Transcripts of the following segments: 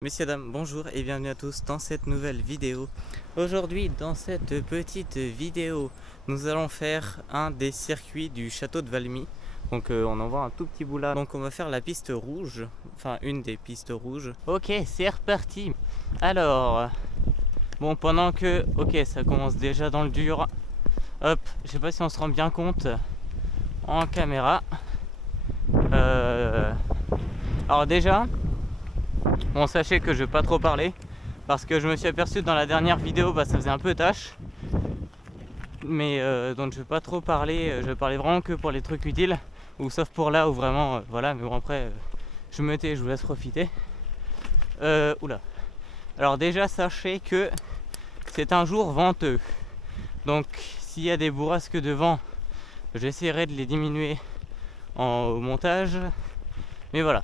Messieurs, dames, bonjour et bienvenue à tous dans cette nouvelle vidéo. Aujourd'hui, dans cette petite vidéo, nous allons faire un des circuits du château de Valmy. Donc on en voit un tout petit bout là. Donc on va faire la piste rouge, enfin une des pistes rouges. Ok, c'est reparti. Alors, bon, pendant que, ok, ça commence déjà dans le dur. Hop, je sais pas si on se rend bien compte en caméra. Alors déjà, bon, sachez que je vais pas trop parler parce que je me suis aperçu dans la dernière vidéo, ça faisait un peu tâche. Mais donc je vais pas trop parler, je vais parler vraiment que pour les trucs utiles, ou sauf pour là où vraiment, voilà, mais bon après, je me tais, je vous laisse profiter. Oula. Alors déjà, sachez que c'est un jour venteux. Donc s'il y a des bourrasques de vent, j'essaierai de les diminuer au montage. Mais voilà.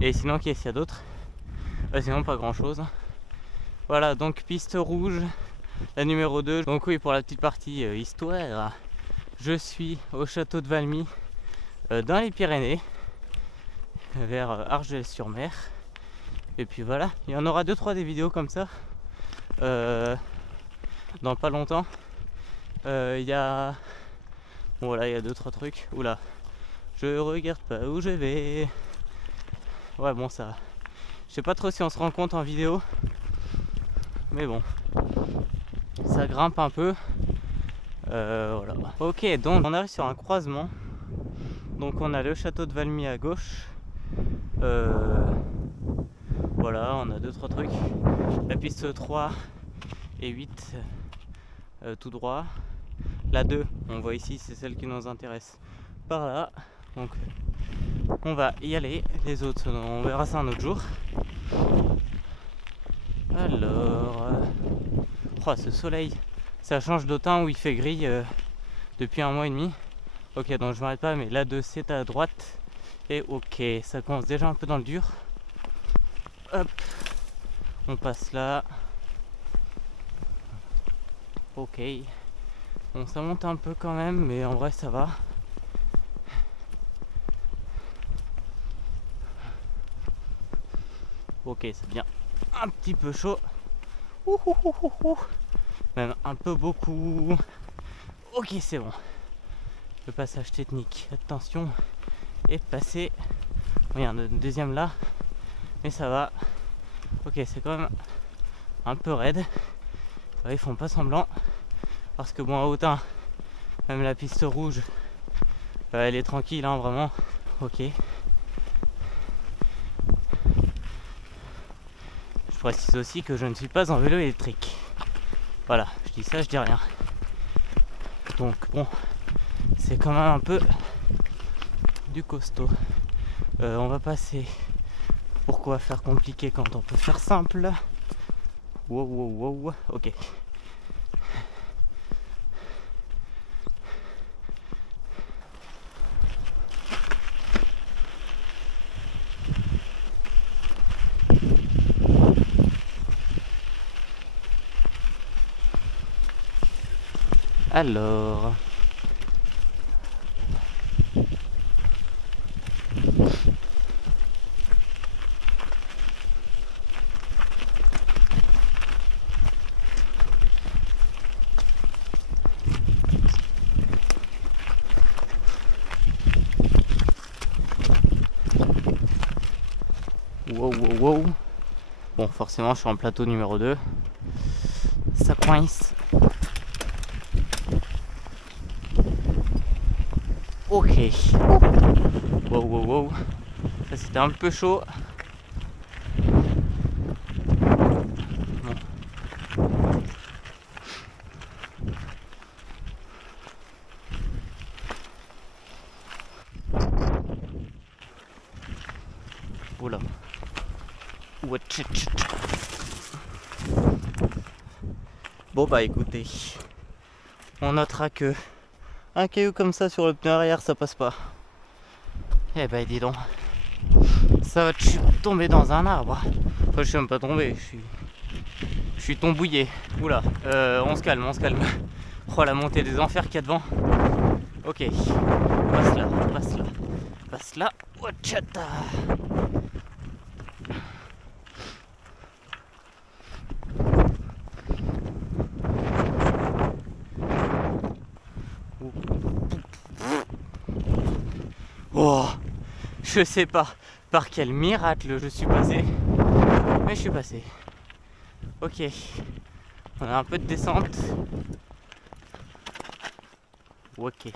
Et sinon, qu'est-ce qu'il y a d'autre? Sinon, pas grand chose. Voilà, donc piste rouge, la numéro 2. Donc oui, pour la petite partie histoire, je suis au château de Valmy, dans les Pyrénées, vers Argelès-sur-Mer. Et puis voilà, il y en aura 2-3 des vidéos comme ça, dans pas longtemps. Il y a... Bon, voilà, il y a 2-3 trucs. Oula, je regarde pas où je vais. Ouais, bon, ça... Je sais pas trop si on se rend compte en vidéo, mais bon, ça grimpe un peu. Voilà. Ok, donc on arrive sur un croisement. Donc on a le château de Valmy à gauche. Voilà, on a 2-3 trucs. La piste 3 et 8 tout droit. La 2, on voit ici, c'est celle qui nous intéresse par là. Donc on va y aller. Les autres, on verra ça un autre jour. Alors, oh, ce soleil, ça change d'autant où il fait gris depuis 1 mois et demi. Ok, donc je m'arrête pas, mais la 2 c'est à droite. Et ok, ça commence déjà un peu dans le dur. Hop, on passe là. Ok, bon, ça monte un peu quand même, mais en vrai ça va. Ok, c'est bien un petit peu chaud. Même un peu beaucoup. Ok, c'est bon. Le passage technique, attention, et passer. Il y a un deuxième là, mais ça va. Ok, c'est quand même un peu raide. Ouais, ils font pas semblant, parce que bon, à Autun, même la piste rouge, elle est tranquille, hein, vraiment. Ok. Je précise aussi que je ne suis pas en vélo électrique. Voilà, je dis ça, je dis rien. Donc bon, c'est quand même un peu du costaud. On va passer. Pourquoi faire compliqué quand on peut faire simple? Wow, wow, wow, ok. Alors... Wow, wow, wow. Bon, forcément, je suis en plateau numéro 2. Ça coince. Ok. Wow, wow, wow. Ça, c'était un peu chaud. Bon. Oula. Bon bah écoutez, on notera que un caillou comme ça sur le pneu arrière ça passe pas. Eh bah dis donc, ça va tomber dans un arbre. Enfin, je suis même pas tombé, je suis tombouillé. Oula, on se calme, on se calme. Oh, la montée des enfers qu'il y a devant. Ok, passe là, passe là, passe. passe là. Wachata. Oh, je sais pas par quel miracle je suis passé, mais je suis passé. Ok, on a un peu de descente. Ok,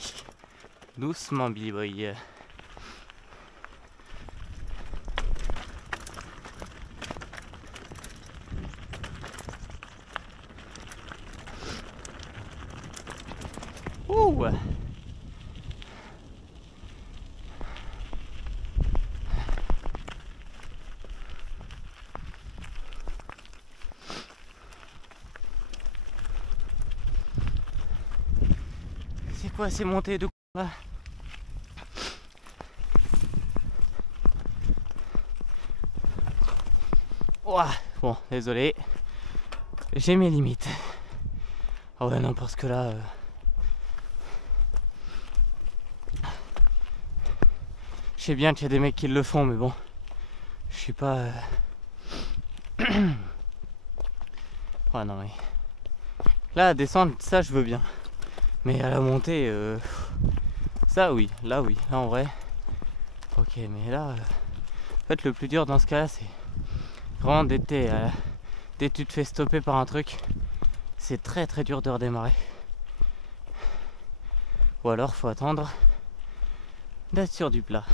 doucement Billy Boy. Ouh. C'est quoi ces montées de là? Ouah. Bon, désolé, j'ai mes limites. Ah ouais, non, parce que là je sais bien qu'il y a des mecs qui le font, mais bon, je suis pas ouais, non mais là, à descendre, ça je veux bien, mais à la montée ça oui, là en vrai ok, mais là en fait le plus dur dans ce cas là, c'est vraiment dès que tu te fais stopper par un truc, c'est très très dur de redémarrer, ou alors faut attendre d'être sur du plat.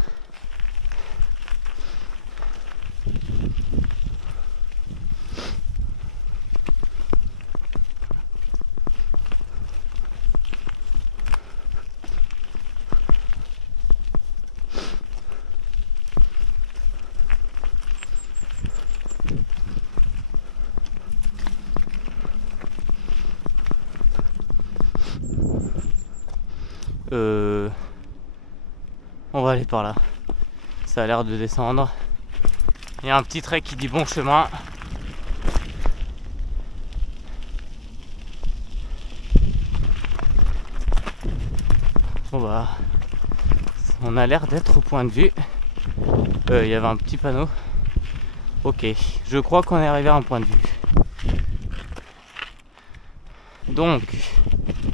On va aller par là. Ça a l'air de descendre. Il y a un petit trait qui dit bon chemin. Bon bah, on a l'air d'être au point de vue. Il y avait un petit panneau. Ok, je crois qu'on est arrivé à un point de vue. Donc,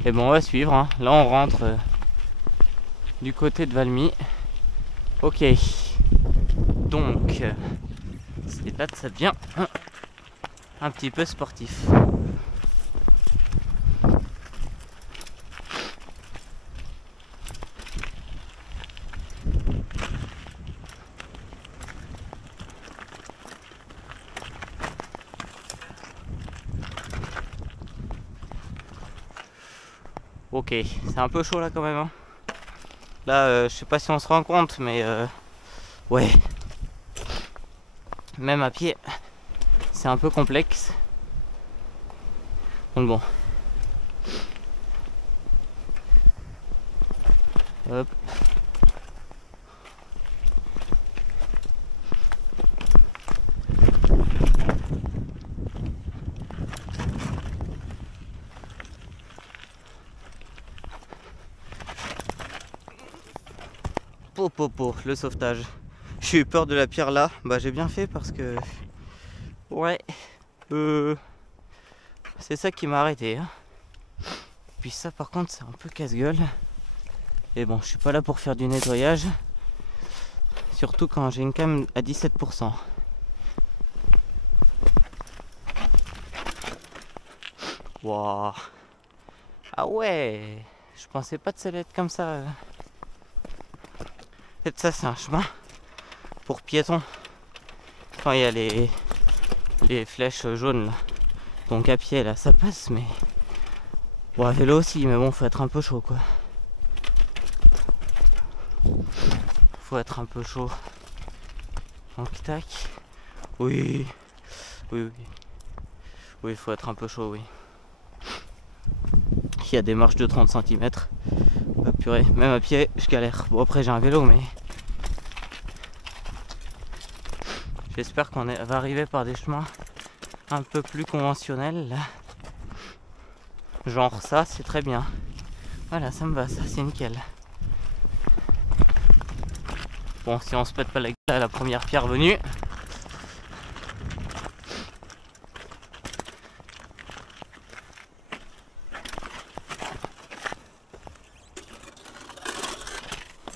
et bon, on va suivre. Hein. Là, on rentre du côté de Valmy. Ok. Donc, c'est là que ça devient un petit peu sportif. Ok, c'est un peu chaud là quand même. Hein. Là, je sais pas si on se rend compte, mais ouais. Même à pied, c'est un peu complexe. Donc bon. Hop. Popo, le sauvetage. J'ai eu peur de la pierre là. Bah j'ai bien fait parce que ouais, c'est ça qui m'a arrêté. Hein. Puis ça par contre c'est un peu casse-gueule. Et bon, je suis pas là pour faire du nettoyage. Surtout quand j'ai une cam à 17%. Wow. Ah ouais, je pensais pas que ça allait être comme ça. En fait ça c'est un chemin pour piétons. Enfin il y a les flèches jaunes là. Donc à pied là ça passe, mais bon à vélo aussi, mais bon faut être un peu chaud quoi. Faut être un peu chaud. Donc tac. Oui, faut être un peu chaud, oui. Il y a des marches de 30 cm. Oh, purée, même à pied je galère. Bon après j'ai un vélo, mais j'espère qu'on va arriver par des chemins un peu plus conventionnels là. Genre ça c'est très bien. Voilà, ça me va, ça c'est nickel. Bon, si on se pète pas la gueule à la première pierre venue.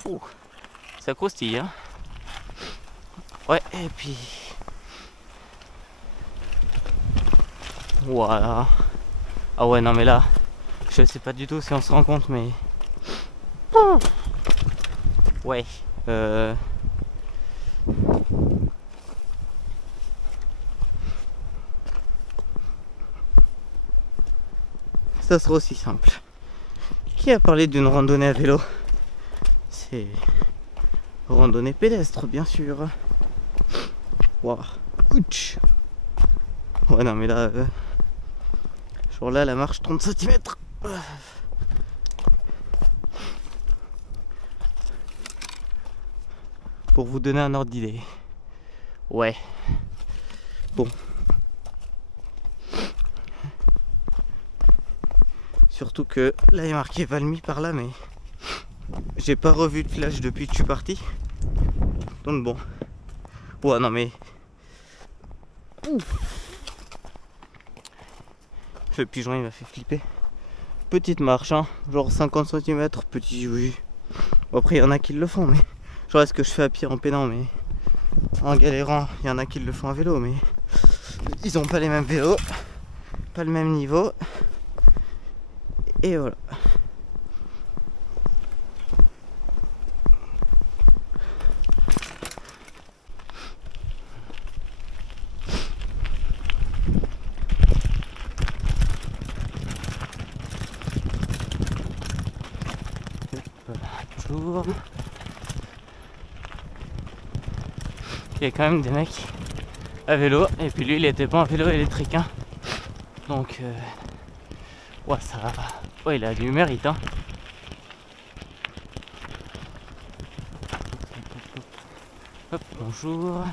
Ouh, ça croustille, hein. Ouais, et puis... Voilà. Ah ouais, non mais là, je sais pas du tout si on se rend compte, mais... Ouais, ça sera aussi simple. Qui a parlé d'une randonnée à vélo? C'est... randonnée pédestre, bien sûr. Waouh. Ouch. Ouais, non mais là... genre là, la marche 30 cm. Pour vous donner un ordre d'idée. Ouais. Bon. Surtout que là il est marqué Valmy par là, mais j'ai pas revu de flash depuis que je suis parti. Donc bon. Ouais, non mais... Ouf. Le pigeon il m'a fait flipper. Petite marche, hein, genre 50 cm, petit oui. Bon, après il y en a qui le font, mais genre est-ce que je fais à pied en pédant, mais en galérant, il y en a qui le font à vélo, mais ils ont pas les mêmes vélos, pas le même niveau. Et voilà. Bonjour. Il y a quand même des mecs à vélo, et puis lui il était pas en vélo électrique, hein. Donc ouais, ça va. Ouais, il a du mérite, hein. Hop, bonjour.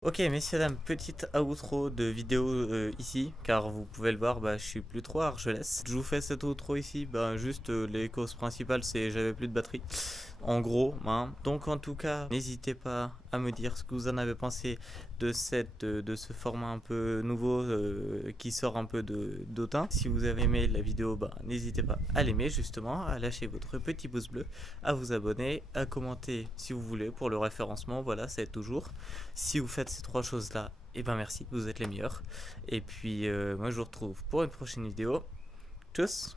Ok, messieurs dames, petite outro de vidéo ici, car vous pouvez le voir, bah, je suis plus trop à Argelès. Je vous fais cette outro ici, bah, juste les causes principales, c'est j'avais plus de batterie, en gros, hein. Donc en tout cas, n'hésitez pas à me dire ce que vous en avez pensé de ce format un peu nouveau qui sort un peu d'Autun. Si vous avez aimé la vidéo, bah, n'hésitez pas à l'aimer justement, à lâcher votre petit pouce bleu, à vous abonner, à commenter si vous voulez pour le référencement, voilà, ça aide toujours. Si vous faites ces trois choses là, et ben merci, vous êtes les meilleurs. Et puis moi je vous retrouve pour une prochaine vidéo. Tchuss.